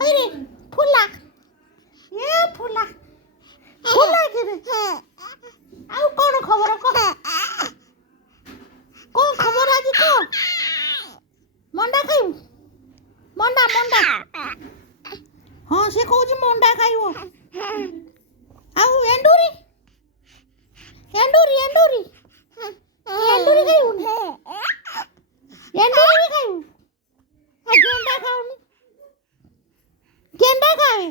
अरे फुला ये फुला फुला के आउ कौन खबर कौन खबर आज को मंडा खाइबू मंडा मंडा हाँ से कहूँ मंडा खाइबो आउ एंडूरी एंडूरी एंडूरी एंडूरी खाइबू एंडूरी भी खाइबू आ गेंडा खाऊनी गेंडा खाए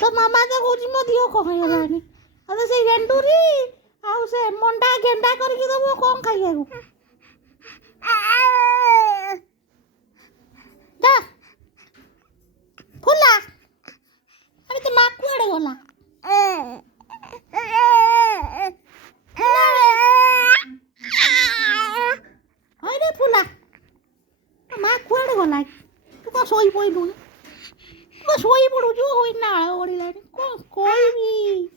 तो मामा तो कौची मो दियो कहलानी अब से एंडूरी आउ से मंडा गेंडा करके दबो कौन खाइबू जा फुला अरे तो माँ कुआड़े गला अरे फुला माँ कुआड़े गला तू कौन सोई पड़ू तू कौन सोई पड़ू जो होई ना ओड़ी लानी कौन कोई भी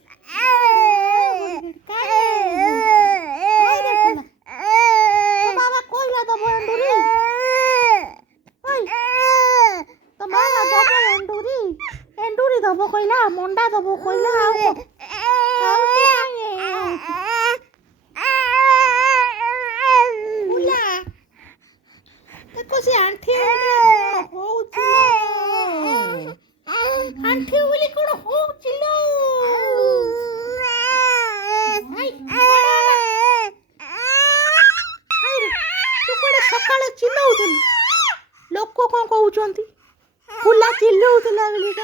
तो बाबा कोई ना दबो एंडूरी तो माँ दबो एंडूरी एंडूरी दबो कइला मंडा दबो कइला आउ फुला देखो से आंठी होउची आंठी बोली कोन होउची लो तू कोडे सकाळे चिल्लाउथली लोक कोन कहउचंती फुला चिल्लाउथला बेलिका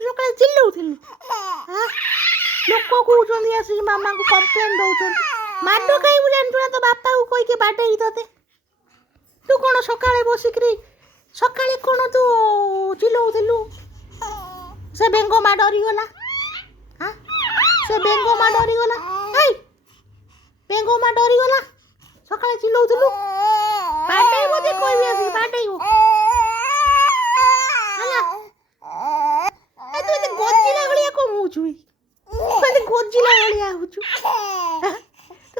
तू सकाळे चिल्लाउथली हां लोक कहउचंती आसी मामा को कंप्लेंट दउचंती माडो खाइबू जानतु ना तो बापा को कहि के बाटेई तते तू कोन सकाळे बसिकरी सकाळे कोन तू चिल्लाउथलु से बेंगो मा डरी गला हां से बेंगो मा डरी गला ए बेंगो मा डरी गला सकाळे चिल्लाउथलु बाटेई मते कोई भी आसी बाटेई हो हला ए तू ते गोजिला गलिया को मुचुई तू गोजिला गलिया होचु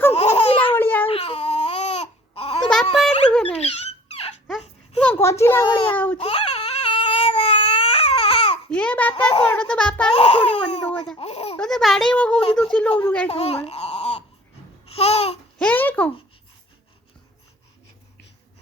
तू गोजिला गलिया होचु तू बापा एंडु ना हां तू गोजिला गलिया होचु ये बापा कोण तो बापा को थोड़ी बनी तो जा तो ते बाड़े वो को तू चिल्लाउ छु गाय को हे को